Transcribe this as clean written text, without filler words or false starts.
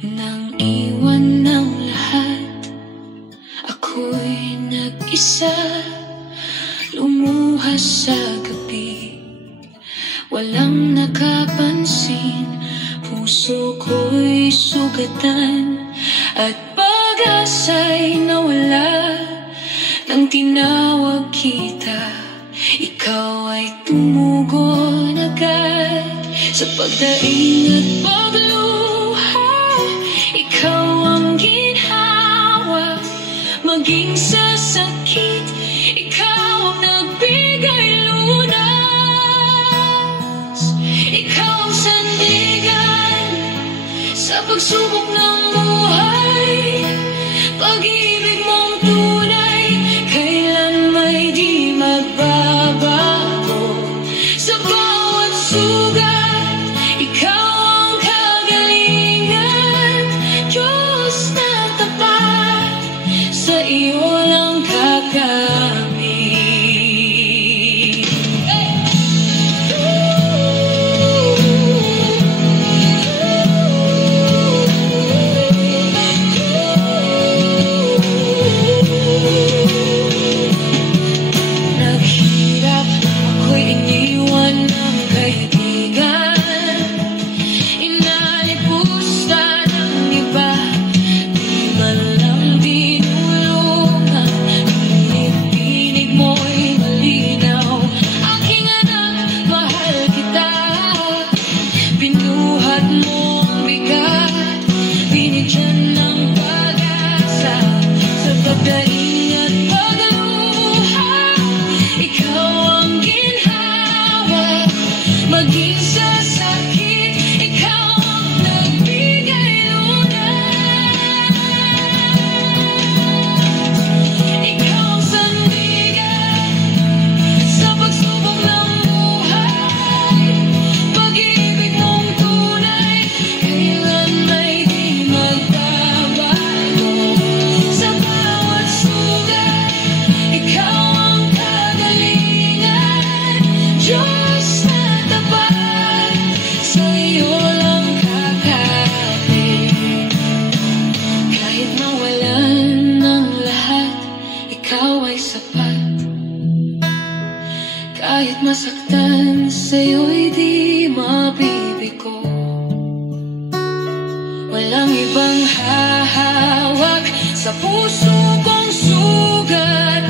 Nang iwan ng lahat, ako'y nag-isa, lumuhas sa gabi, walang nakapansin. Puso ko'y sugatan at pag-asa'y nawala. Nang tinawag kita, ikaw ay tumugon agad. Sa pagdaing at pagluha, ikaw ang ginhawa. Maging sa sakit, ikaw ang nagbigay lunas. Ikaw ang sandigan sa pagsubok ng buhay. Pag-ibig mong tunay, kailan may di magbabago. Sa bawat sugat, ikaw ang kagalingan. Diyos na tapat, sa iyo lang kakamit. Naghirap, ako'y iniwan ng kaibigan. Inalipusta ng iba, di man lang tinulungan. Pinig mo'y malinaw, aking anak, mahal kita. Binuhat mo ang bigat, binigyan ng pag-asa. Sa pagdaing at pagluha, ikaw ang ginhawa. Maging sa sakit, ikaw ang nagbigay lunas. Ikaw ang sandigan sa pagsubok ng buhay. Pag-ibig mong tunay, kailan may di magbabago. Sa bawat sugat, ikaw ang kagalingan. Diyos na tapat, sa iyo lang kakapit. Kahit mawalan ng lahat, ikaw ay sapat. Kahit masaktan, sa'yo'y di mabibigo. Walang ibang hahawak sa puso kong sugat.